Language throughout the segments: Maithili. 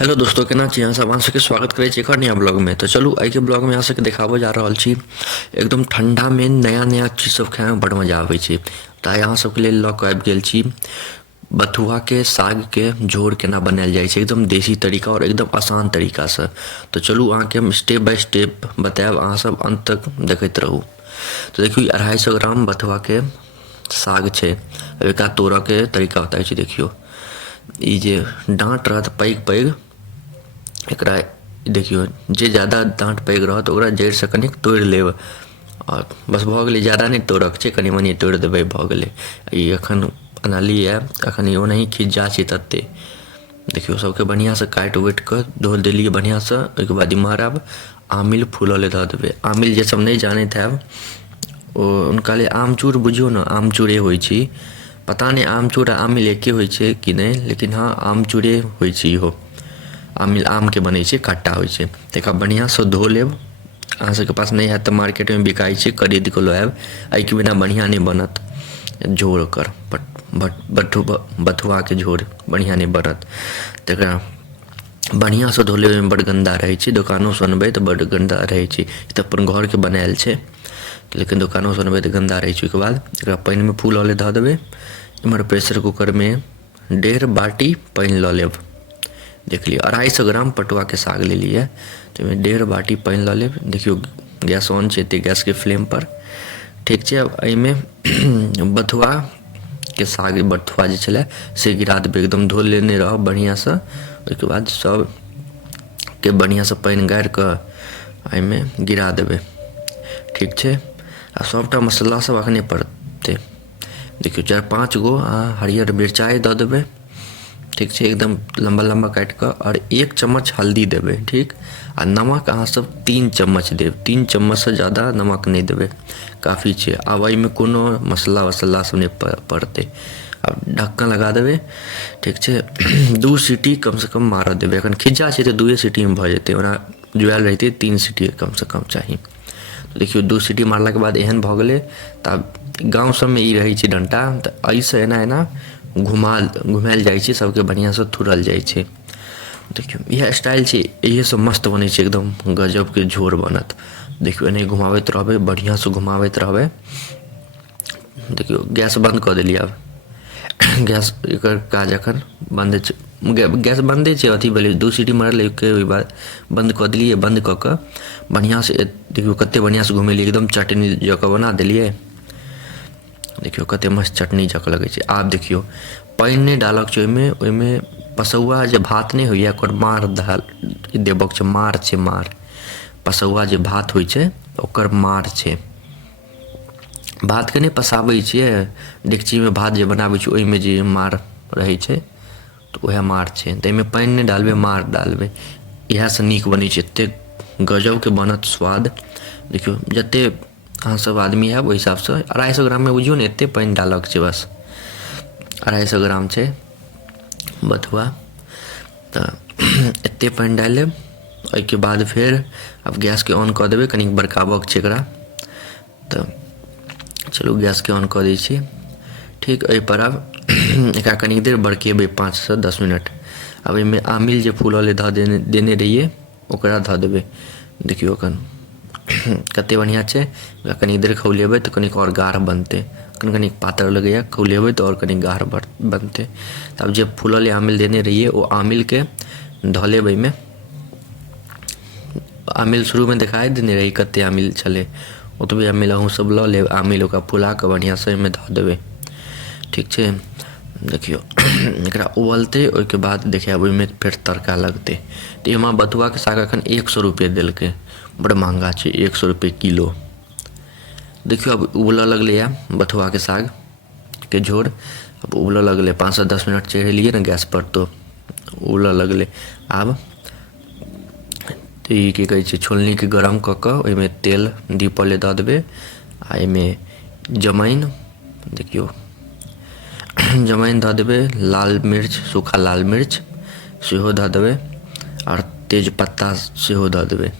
हेलो दोस्तों, केना छी अहाँ सब? अहाँ सबके स्वागत करै छी एक और नया ब्लॉग में। तो चलू आइ के ब्लॉग में अहाँ सबके देखाबो जा रहल छी एकदम ठंडा में नया नया चीज सब खाए में बड़ मजा आबै छै। तऽ आइ अहाँ सबके लेल लऽ कऽ आबि गेल छी बथुआ के साग के झोर केना बनायल जाइ छै, एकदम देसी तरीका और एकदम आसान तरीका से। तो चलू अहाँके हम स्टेप बाय स्टेप बतायब, अहाँ सब अंत तक देखैत रहू। तो देखियो 250 ग्राम बथुआ के साग छै। एकरा तोड़ऽ के तरीका बताबै छी। देखियो ई जे डाँट रहत पैघ पैघ, एकरा देखियो जे ज़्यादा डाँट पैघ रहत ओकरा जड़ि से कनिक तोड़ि लेब और बस भऽ गेलै। ज़्यादा नहि तोड़क छै, कनि मनि तोड़ि देबै भऽ गेलै। ई एखन अनलियै, एखन ई ओनाही खिज्जा छै तते। देखियो सबके बढ़िया से काटि उटि कऽ धो देलियै बढ़िया से। ओहिके बाद इमहर आब आमिल फूलऽ ले धऽ देबै। आमिल जे सब नहि जानैत हैब ओ हुनका लेल आमचूर बुझियौ ने, आमचूरे होइ छै। पता नहीं आमचूर आ आमिल एके होइ छै कि नहीं, लेकिन हाँ आमचूरे होइ छै इहो। आमिल आम के बनै छै, खट्टा होइ छै। तकरा बढ़िया से धो लेब। अहाँ सबके पास नहीं हैत तऽ मार्केट में बिकाइ छै, खरीद कऽ लऽ आयब। एहिके बिना बढ़िया नहीं बनत झोर ओकर, बथुआ के झोर बढ़िया नहीं बनत। तकरा बढ़िया से धो लेब। ओहिमे बड़ गंदा रहै छै, दोकानो से अनबै तऽ बड़ गंदा रहै छै। ई तऽ अपन घर के बनायल छै, लेकिन दोकानो से अनबै तऽ गंदा रहै छै। ओहिके बाद एकरा पानि में फूलऽ ले धऽ देबै। इमहर प्रेशर कुकर में 1.5 बाटी पानि लऽ लेब। देख लियो 250 ग्राम पटुआ के साग ले लिए, तो 1.5 बाटी पानि लऽ लेब। देखियो गैस ऑन छै, गैस के फ्लेम पर ठीक छै। अब एहिमे बथुआ के साग, बथुआ जे छलै से गिरा देबै। एकदम धो लेने रहब बढ़िया से। ओहिके बाद सब के बढ़िया से पानि गारि कऽ एहिमे गिरा देबै, ठीक छै। आ सबटा मसाला सब अखने पड़तै। देखियो 4-5 गो हरियर मिरचाई दऽ देबै, ठीक छै, एकदम लम्बा लम्बा काटि कऽ। और 1 चम्मच हल्दी देबै, ठीक। आ नमक अहाँ सब 3 चम्मच देब। 3 चम्मच से ज़्यादा नमक नहीं देबै, काफ़ी छै। आब एहिमे कोनो मसल्ला वसल्ला सब नहीं पड़तै। अब ढक्कन लगा देबै, ठीक छै। 2 सीटी कम से कम मारऽ देबै। एखन खिज्जा छै तऽ 2 सीटी में भऽ जेतै, ओना जुआयल रहितै 3 सीटी कम से कम चाही। तो देखियो 2 सीटी मारला के बाद एहन भऽ गेलै। तऽ गाँव सब में ई रहै छै डंटा, तऽ एहिसँ एना एना घुमायल जाइ छै, सबके बढ़िया से थुड़ल जाइ छै। देखियो यह स्टाइल छै, इहे सब मस्त बनै छै, एकदम गजब के झोर बनत। देखियो एने घुमाबैत रहबै, बढ़िया से घुमाबैत रहबै। देखियो गैस बंद कऽ देलियै। आब गैस एकर काज एखन बंद छै, गैस बंदे छै। अथी भेलै 2 सीटी मारल के बाद बंद कऽ देलियै। बंद कऽ कऽ बढ़िया से देखियो कते बढ़िया से घुमेलियै, एकदम चटनी जकाँ बना देलियै। देखियो कते मस्त चटनी जकाँ लगै छै। आब देखियो पानि नहीं डालक छै ओहिमे। ओहिमे पसौआ जे भात नहीं होइए ओकर मार देबक छै। मार छै, मार पसौआ जे भात होइ छै ओकर मार छै। भात के नहीं पसाबै छियै, डेगची में भात जे बनाबै छी ओहिमे जे मार रहै छै तऽ वएह मार छै। तऽ एहिमे पानि नहीं डालबै, मार डालबै, इएह से नीक बनै छै। एतेक गजब के बनत स्वाद। देखियो जते अहाँ सब आदमी हैब ओहि हिसाब से 250 ग्राम में बुझियो ने एते पानि डालक छै बस। 250 ग्राम छै बथुआ, तऽ एते पानि डालि लेब। ओहिके बाद फेर अब गैस के ऑन कऽ देबै, कनि बड़काबक छै एकरा। तऽ चलू गैस के ऑन कऽ दै छी, ठीक। एहि पर आब एकरा कनि देर बड़केबै, 5 से 10 मिनट। अब एहिमे आमिल जे फूलऽ ले धऽ देने रहियै ओकरा धऽ देबै। देखियो एखन कते बढ़िया छै। ओकरा कनि देर खौलेबै तऽ कनिक और गाढ़ बनतै। कनि पातर लगैए, खौलेबै तऽ और कनि गाढ़ बनतै। तब जे फूलल आमिल देने रहिए ओ आमिल के धऽ लेब एहिमे। आमिल शुरू में दिखाई देने रही कते आमिल छलै, ओतबे आमिल अहूँ सब लऽ लेब। आमिल ओकरा फुला कऽ बढ़िया से एहिमे धऽ देबै, ठीक छै। देखियो एकरा उबलतै, ओहिके बाद देखायब ओहिमे फेर तड़का लगतै। तऽ एहिमे बथुआ के साग एखन 100 रुपये देलकै, बड़ महंगा छै, 100 रुपये किलो। देखियो अब उबलऽ लगलैए बथुआ के साग के झोर। अब उबलऽ लगलै, 5 से 10 मिनट चढ़ेलियै ने गैस पर तो उबलऽ लगलै। आब ई की कहै छै, छोलनी के गरम कऽ कऽ ओहिमे तेल दीपऽ ले दऽ देबै। आ एहिमे जमाइन, देखियो जमाइन दऽ देबै। लाल मिर्च, सूखा लाल मिर्च सेहो दऽ देबै। और तेजपत्ता सेहो दऽ देबै।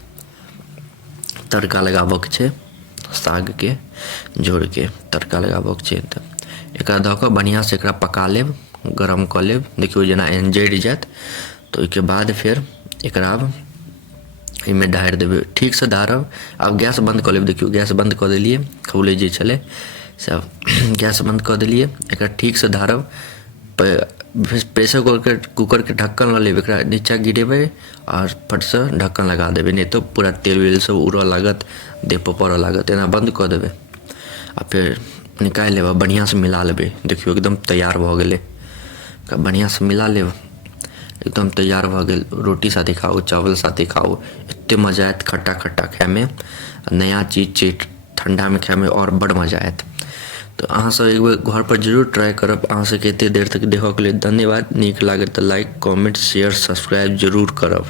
तड़का लगाबक छै साग के झोर के, तड़का लगाबक छै। तऽ एकरा दऽ कऽ बढ़िया से एकरा पका लेब, गरम कऽ लेब। देखियो जेना एहन जरि जायत तो ओहिके बाद फेर एकरा आब एहिमे ढारि देबै, ठीकसँ ढारब। आब गैस बन्द कऽ लेबै, देखियौ गैस बन्द कऽ देलिए, खौलै जे छलै से आब गैस बन्द कऽ देलिए। एकरा ठीकसँ ढारब, प्रेशर कुकरके ढक्कन लऽ लेबै, एकरा नीचाँ गिरेबै आओर फटसँ ढक्कन लगा देबै, नहि तऽ पूरा तेल वेल सब उड़ऽ लागत, देहपर पड़ऽ लागत। एना बन्द कऽ देबै आ फेर निकालि लेबै, बढ़िआँसँ मिला लेबै। देखियौ एकदम तैयार भऽ गेलै, एकरा बढ़िआँसँ मिला लेब, एकदम तैयार भऽ गेल। रोटी साथे खाउ, चावल साथे खाउ, एतेक मजा आयत खट्टा खट्टा खाइमे। नया चीज छै, ठण्डामे खाइमे आओर बड़ मजा आयत। तो अहाँसब एक बेर घरपर जरूर ट्राई करब। अहाँसबके एतेक देर तक देखऽके लेल धन्यवाद। नीक लागत तऽ लाइक, कमेंट, शेयर, सब्सक्राइब जरूर करब।